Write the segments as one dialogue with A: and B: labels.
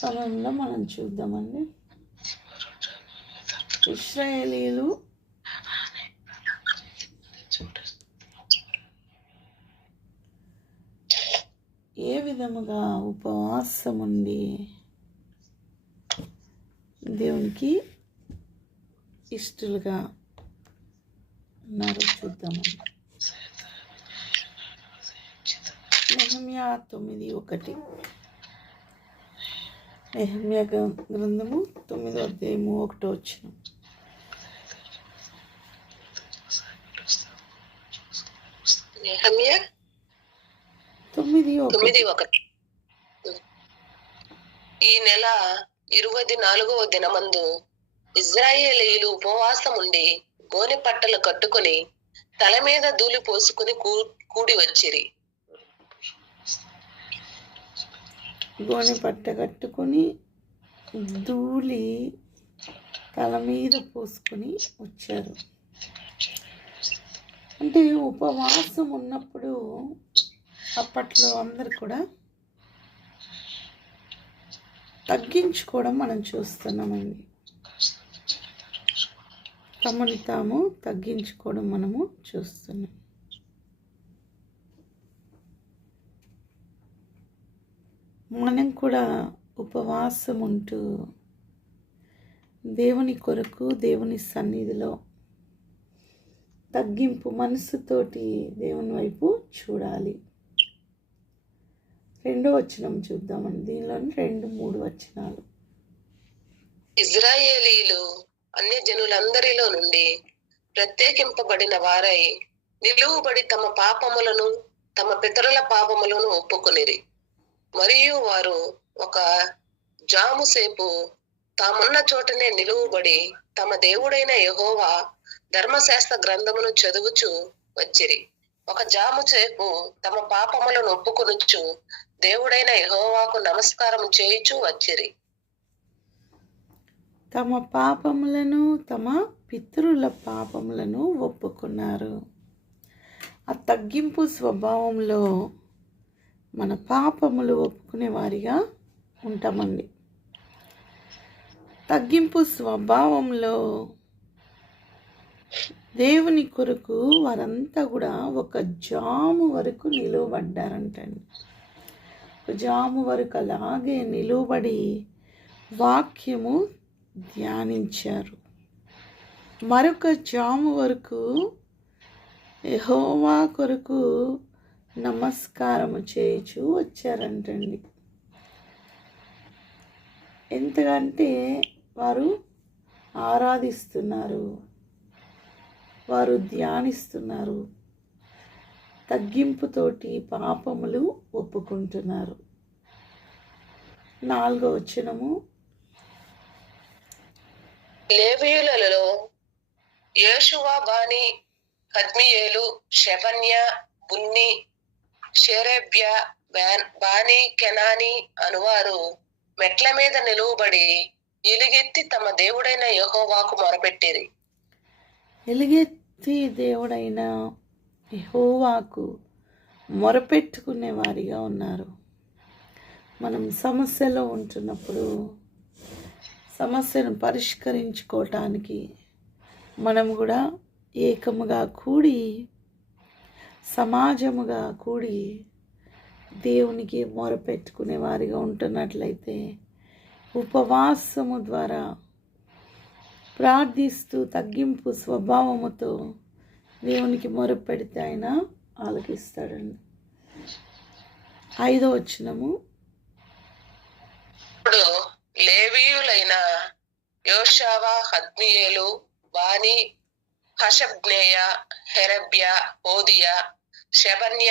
A: సమయంలో మనం చూద్దామండి. ఇస్రాయేలీలు ఏ విధముగా ఉపవాసం ఉండి దేవునికి ఇష్టలుగా ఉన్నారో చూద్దామండి. నెహమ్యా తొమ్మిది ఒకటి. నెహమ్యా గ్రం- గ్రంథము తొమ్మిదో అధ్యాయము ఒకటో వచ్చిన తొమ్మిది
B: తొమ్మిది ఒకటి. ఈ నెల ఇరవై నాలుగవ దినమందు ఇజ్రాయేలీలు ఉపవాసం ఉండి గోనె పట్టలు కట్టుకొని తల మీద ధూళి పోసుకుని కూ- కూడి వచ్చిరి.
A: గోనె పట్ట కట్టుకొని ధూళి తల మీద పోసుకొని వచ్చారు. అంటే ఉపవాసం ఉన్నప్పుడు అప్పట్లో అందరు కూడా తగ్గించుకోవడం మనం చూస్తున్నామండి. తమని తాము తగ్గించుకోవడం మనము చూస్తున్నాం. మనం కూడా ఉపవాసం ఉంటూ దేవుని కొరకు దేవుని సన్నిధిలో తగ్గింపు మనసుతోటి దేవుని వైపు చూడాలి. రెండో వచనం చూద్దామండి. దీనిలోని రెండు మూడు వచనాలు.
B: ఇజ్రాయేలీలు అన్ని జనులందరిలో నుండి ప్రత్యేకింపబడిన వారై నిలువుబడి తమ పాపములను తమ పితరుల పాపములను ఒప్పుకొనిరి. మరియు వారు ఒక జాము సేపు తామున్న చోటనే నిలువుబడి తమ దేవుడైన యహోవా ధర్మశాస్త్ర గ్రంథమును చదువుచు వచ్చిరి. ఒక జాము సేపు తమ పాపములను ఒప్పుకొనుచు దేవుడైన యహోవాకు నమస్కారం చేయుచు వచ్చిరి.
A: తమ పాపములను తమ పితరుల పాపములను ఒప్పుకున్నారు. ఆ తగ్గింపు స్వభావంలో మన పాపములు ఒప్పుకునే వారిగా ఉంటామండి. తగ్గింపు స్వభావంలో దేవుని కొరకు వారంతా కూడా ఒక జాము వరకు నిలువబడ్డారంటండి. ఒక జాము వరకు అలాగే నిలువబడి వాక్యము ధ్యానించారు. మరొక జాము వరకు యెహోవా కొరకు నమస్కారము చేయించు వచ్చారంటండి. ఎంతకంటే వారు ఆరాధిస్తున్నారు వారు ధ్యానిస్తున్నారు తగ్గింపుతోటి పాపములు ఒప్పుకుంటున్నారు. నాలుగో వచనము.
B: లేవియులలో యేషువా బాని కద్మియేలు షెబన్య బున్ని షెరెబ్య బానీ బాని కెనాని అనువారు మెట్ల మీద నిలువబడి ఎలుగెత్తి తమ దేవుడైన యహోవాకు మొరపెట్టిరి.
A: ఎలుగెత్తి దేవుడైన యహోవాకు మొరపెట్టుకునే వారిగా ఉన్నారు. మనం సమస్యలో ఉంటున్నప్పుడు సమస్యను పరిష్కరించుకోవటానికి మనం కూడా ఏకముగా కూడి సమాజముగా కూడి దేవునికి మొరపెట్టుకునే వారిగా ఉంటున్నట్లయితే ఉపవాసము ద్వారా ప్రార్థిస్తూ తగ్గింపు స్వభావముతో దేవునికి మొరపెడితే ఆయన ఆలకిస్తాడండి. ఐదో వచ్చినము
B: ఇప్పుడు లేవీయులైన యోషావా హద్మియేలు వాణి హషబ్నేయ హెరబ్య హోదియ శబన్య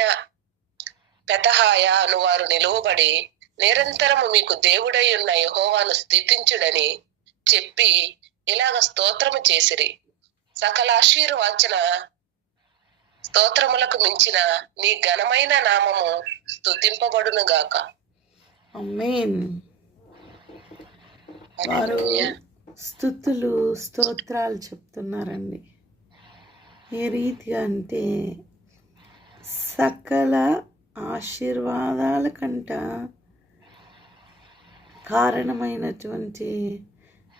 B: పెతహాయ అను వారు నిలువబడి నిరంతరము మీకు దేవుడై ఉన్న యెహోవాను స్థితించుడని చెప్పి ఇలాగ స్తోత్రము చేసిరి. సకల ఆశీర్వాచన స్తోత్రములకు మించిన నీ ఘనమైన నామము స్తుతింపబడును గాక.
A: వారు స్థుతులు స్తోత్రాలు చెప్తున్నారండి. ఏ రీతిగా అంటే సకల ఆశీర్వాదాల కంట కారణమైనటువంటి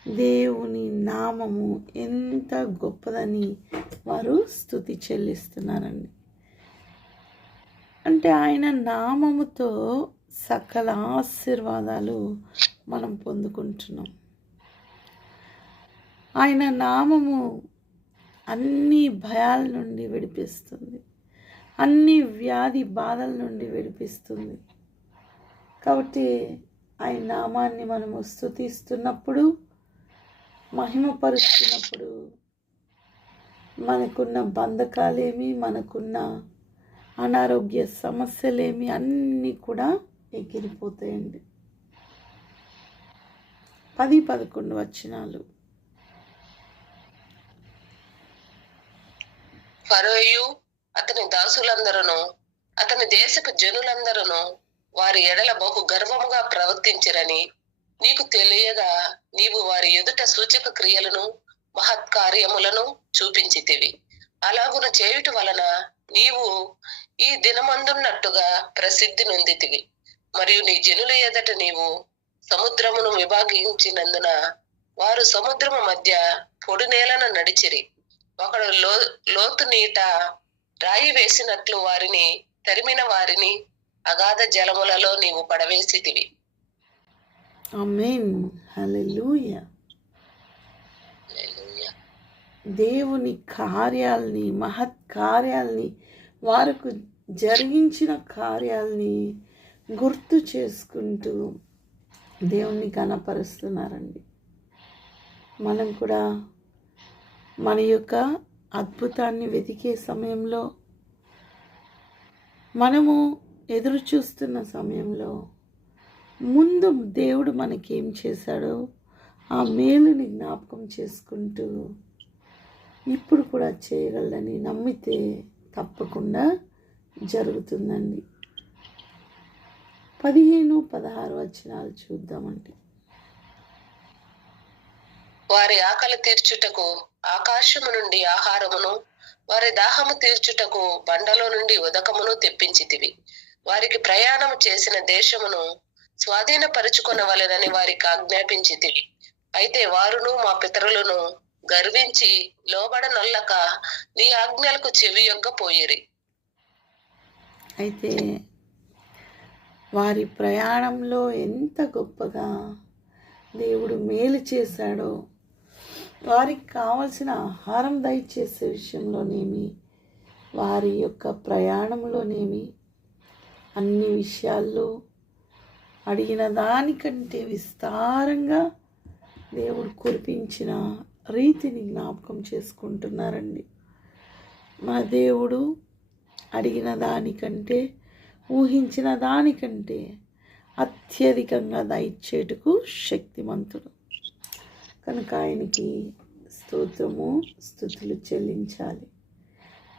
A: దేవుని నామము ఎంత గొప్పదని వారు స్థుతి చెల్లిస్తున్నారండి. అంటే ఆయన నామముతో సకల ఆశీర్వాదాలు మనం పొందుకుంటున్నాం. ఆయన నామము అన్ని భయాల నుండి విడిపిస్తుంది. అన్ని వ్యాధి బాధల నుండి విడిపిస్తుంది. కాబట్టి ఆయన నామాన్ని మనము స్థుతిస్తున్నప్పుడు మహిమపరుస్తున్నప్పుడు మనకున్న బంధకాలేమి మనకున్న అనారోగ్య సమస్యలేమి అన్నీ కూడా ఎగిరిపోతాయండి. పది పదకొండు వచ్చినాలు
B: ఫరోయు అతని దాసులందరూ అతని దేశపు జనులందరూ వారి ఎడల బహు గర్వముగా ప్రవర్తించిరని నీకు తెలియగా నీవు వారి ఎదుట సూచక క్రియలను మహత్కార్యములను చూపించితివి. అలాగున చేయుట వలన నీవు ఈ దినమందున్నట్టుగా ప్రసిద్ధి నొందితివి. మరియు నీ జనుల ఎదట నీవు సముద్రమును విభాగించినందున వారు సముద్రము మధ్య పొడి నేలన నడిచిరి. ఒకడు లో లోతు నీట రాయి వేసినట్లు వారిని తరిమిన వారిని అగాధ జలములలో నీవు పడవేసితివి.
A: హల్లెలూయా. దేవుని కార్యాల్ని మహత్ కార్యాల్ని వారికి జరిగించిన కార్యాల్ని గుర్తు చేసుకుంటూ దేవుణ్ణి కనపరుస్తున్నారండి మనం కూడా మన యొక్క అద్భుతాన్ని వెతికే సమయంలో మనము ఎదురు చూస్తున్న సమయంలో ముందు దేవుడు మనకేం చేశాడో ఆ మేలుని జ్ఞాపకం చేసుకుంటూ ఇప్పుడు కూడా చేయగలని నమ్మితే తప్పకుండా జరుగుతుందండి. పదిహేను పదహారు వచనాలు చూద్దామండి.
B: వారి ఆకలి తీర్చుటకు ఆకాశము నుండి ఆహారమును వారి దాహము తీర్చుటకు బండలో నుండి ఉదకమును తెప్పించితివి. వారికి ప్రయాణం చేసిన దేశమును స్వాధీనపరుచుకొనవలెనని వారికి ఆజ్ఞాపించితివి. అయితే వారును మా పితరులను గర్వించి లోబడనొల్లక నీ ఆజ్ఞలకు చెవి యొక్క పోయిరి
A: అయితే వారి ప్రయాణంలో ఎంత గొప్పగా దేవుడు మేలు చేశాడో వారికి కావలసిన ఆహారం దయచేసే విషయంలోనేమి? వారి యొక్క ప్రయాణంలోనేమి? అన్ని విషయాల్లో అడిగిన దానికంటే విస్తారంగా దేవుడు కురిపించిన రీతిని జ్ఞాపకం చేసుకుంటున్నారండి. మన దేవుడు అడిగిన దానికంటే ఊహించిన దానికంటే అత్యధికంగా దయచేటుకు శక్తిమంతుడు. కనుక ఆయనకి స్తోత్రము స్థుతులు చెల్లించాలి.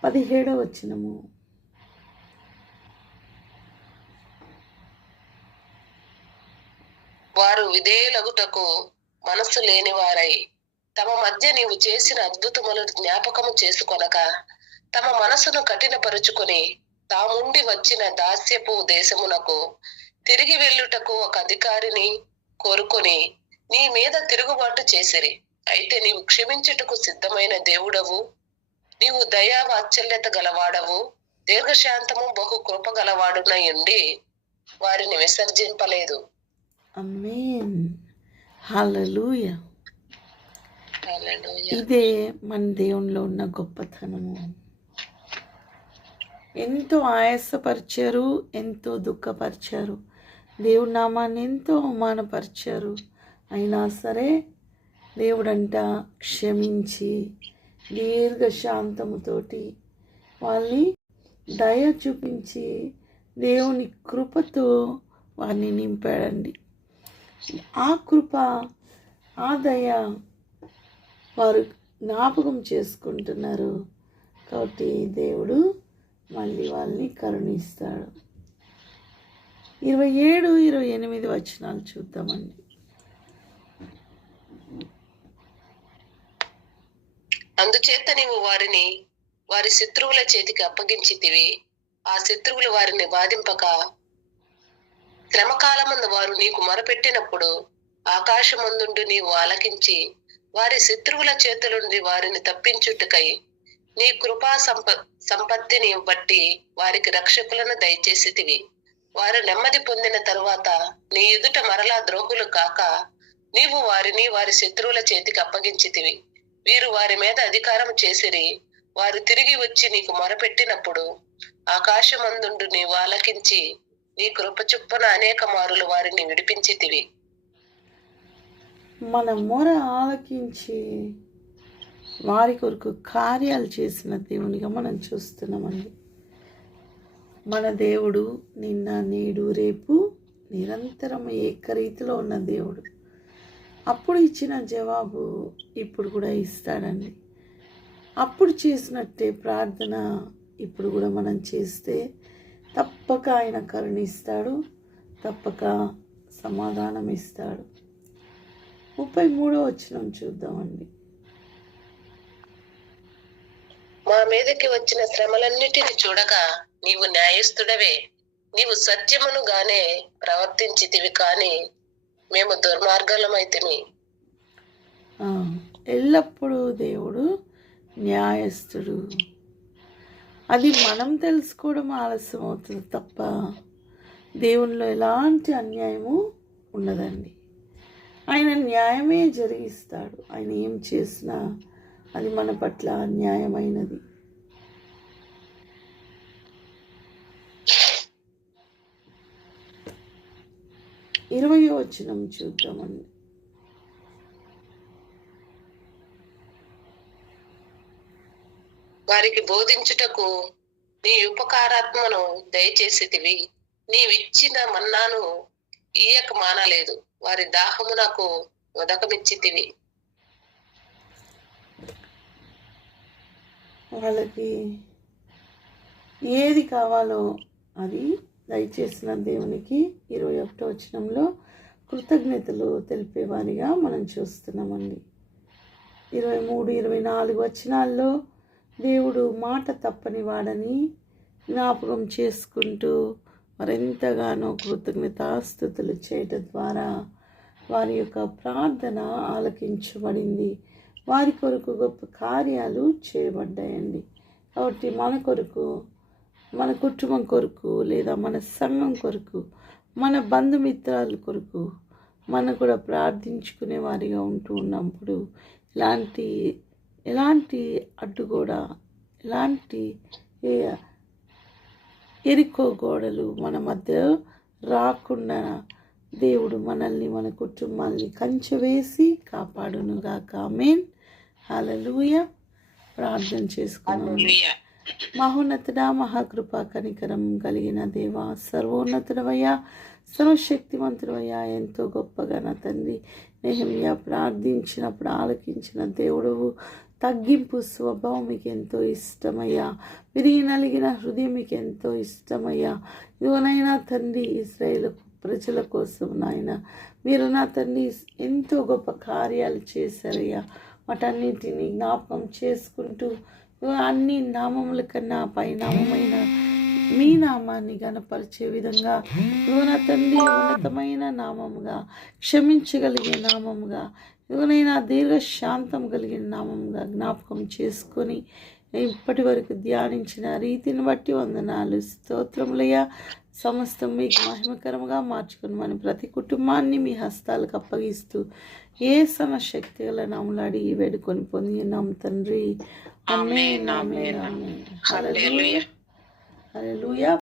A: పదిహేడవ వచనము.
B: వారు విధేయులగుటకు మనస్సు లేని వారై తమ మధ్య నీవు చేసిన అద్భుతములను జ్ఞాపకము చేసుకొనక తమ మనసును కఠినపరుచుకొని తాముండి వచ్చిన దాస్యపు దేశమునకు తిరిగి వెళ్ళుటకు ఒక అధికారిని కోరుకొని నీ మీద తిరుగుబాటు చేసిరి. అయితే నీవు క్షమించుటకు సిద్ధమైన దేవుడవు. నీవు దయా వాత్సల్యత గలవాడవు. దీర్ఘశాంతము బహు కృప గలవాడునై ఉండి వారిని విసర్జింపలేదు.
A: అమ్మేన్ హల్లెలూయ.
B: హల్లెలూయా.
A: ఇదే మన దేవునిలో ఉన్న గొప్పతనము. ఎంతో ఆయాసపరిచారు ఎంతో దుఃఖపరిచారు. దేవుడి నామాన్ని ఎంతో అవమానపరిచారు. అయినా సరే దేవుడంట క్షమించి దీర్ఘశాంతముతోటి వాళ్ళని దయ చూపించి దేవుని కృపతో వారిని నింపాడండి. ఆ కృప ఆ దయ వారు జ్ఞాపకం చేసుకుంటున్నారు. కాబట్టి దేవుడు మళ్ళీ వాళ్ళని కరుణిస్తాడు. ఇరవై ఏడు ఇరవై ఎనిమిది వచనాలు చూద్దామండి.
B: అందుచేత నీవు వారిని వారి శత్రువుల చేతికి అప్పగించితివి. ఆ శత్రువులు వారిని బాధింపక శ్రమకాలమందు వారు నీకు మొరపెట్టినప్పుడు ఆకాశమందుండి నీవు ఆలకించి వారి శత్రువుల చేతులుండి వారిని తప్పించుటకై నీ కృపా సంప సంపత్తిని బట్టి వారికి రక్షకులను దయచేసితివి. వారు నెమ్మది పొందిన తరువాత నీ ఎదుట మరలా ద్రోహులు కాక నీవు వారిని వారి శత్రువుల చేతికి అప్పగించితివి. వీరు వారి మీద అధికారం చేసిరి వారు తిరిగి వచ్చి నీకు మొరపెట్టినప్పుడు ఆకాశమందుండు నీవు ఆలకించి నీ కృప చొప్పున అనేక మారులు వారిని విడిపించితివి.
A: మన మొర ఆలకించి వారి కొరకు కార్యాలు చేసిన దేవునిగా మనం చూస్తున్నామండి. మన దేవుడు నిన్న నేడు రేపు నిరంతరం ఏకరీతిలో ఉన్న దేవుడు. అప్పుడు ఇచ్చిన జవాబు ఇప్పుడు కూడా ఇస్తాడండి. అప్పుడు చేసినట్టే ప్రార్థన ఇప్పుడు కూడా మనం చేస్తే తప్పక ఆయన కరుణిస్తాడు తప్పక సమాధానం ఇస్తాడు. ముప్పై మూడో వచ్చిన చూద్దామండి.
B: మా మీదకి వచ్చిన శ్రమలన్నిటిని చూడగా నీవు న్యాయస్థుడవే. నీవు సత్యమును గానే ప్రవర్తించితివి కానీ మేము దుర్మార్గులమైతిమి.
A: ఎల్లప్పుడూ దేవుడు న్యాయస్థుడు. అది మనం తెలుసుకోవడం ఆలస్యం అవుతుంది తప్ప దేవునిలో ఎలాంటి అన్యాయము ఉండదండి. ఆయన న్యాయమే జరిగిస్తాడు. ఆయన ఏం చేసినా అది మన పట్ల అన్యాయమైనది ఇరవై వచనం చూద్దామండి.
B: వారికి బోధించుటకు నీ ఉపకారాత్మను దయచేసితివి. నీవిచ్చిన మన్నాను ఈయక మానలేదు. వారి దాహము నాకు ఉదకమిచ్చితివి.
A: వాళ్ళకి ఏది కావాలో అది దయచేసిన దేవునికి ఇరవై ఒకటో వచనంలో కృతజ్ఞతలు తెలిపేవారిగా మనం చూస్తున్నామండి. ఇరవై మూడు ఇరవై నాలుగు వచనాల్లో దేవుడు మాట తప్పని వాడని జ్ఞాపకం చేసుకుంటూ మరెంతగానో కృతజ్ఞతాస్థుతులు చేయటం ద్వారా వారి యొక్క ప్రార్థన ఆలకించబడింది. వారి కొరకు గొప్ప కార్యాలు చేయబడ్డాయండి. కాబట్టి మన కొరకు మన కుటుంబం కొరకు లేదా మన సంఘం కొరకు మన బంధుమిత్రాల కొరకు మనం కూడా ప్రార్థించుకునే వారిగా ఉంటూ ఉన్నప్పుడు ఇలాంటి ఎలాంటి అడ్డు కూడా ఎలాంటి ఎరుకో గోడలు మన మధ్య రాకుండా దేవుడు మనల్ని మన కుటుంబాల్ని కంచె వేసి కాపాడునుగాక. ఆమేన్. హల్లెలూయ. ప్రార్థన చేసుకున్నాను మహోన్నతుడ మహాకృప కనికరం కలిగిన దేవ సర్వోన్నతుడవయ్యా సర్వశక్తివంతుడవయ్యా ఎంతో గొప్పగా నా తండ్రి. నెహమ్య ప్రార్థించినప్పుడు ఆలకించిన దేవుడవు తగ్గింపు స్వభావం మీకు ఎంతో ఇష్టమయ్యా. విరిగి నలిగిన హృదయం మీకు ఎంతో ఇష్టమయ్యా ఇదిగోనైనా తండ్రి ఇస్రాయేల్ ప్రజల కోసం నాయన మీరు నా తండ్రి ఎంతో గొప్ప కార్యాలు చేశారయ్యా. వాటన్నిటిని జ్ఞాపకం చేసుకుంటూ అన్ని నామముల కన్నా పైనామమైన మీ నామాన్ని గనపరిచే విధంగా ఇదిగో నా తండ్రి ఉన్నతమైన నామముగా క్షమించగలిగే నామముగా ఇదిగోనైనా దీర్ఘ శాంతం కలిగిన నామముగా జ్ఞాపకం చేసుకొని ఇప్పటి వరకు ధ్యానించిన రీతిని బట్టి వందనాలు. స్తోత్రములయ్యా. సమస్తం మీకు మహిమకరంగా మార్చుకుని మన ప్రతి కుటుంబాన్ని మీ హస్తాలకు అప్పగిస్తూ ఏ సమ శక్తి గల నాములు అడిగి వేడుకొని పొంది ఉన్నాం తండ్రి ఆమేన్. ఆమేన్. హల్లెలూయా. హల్లెలూయా.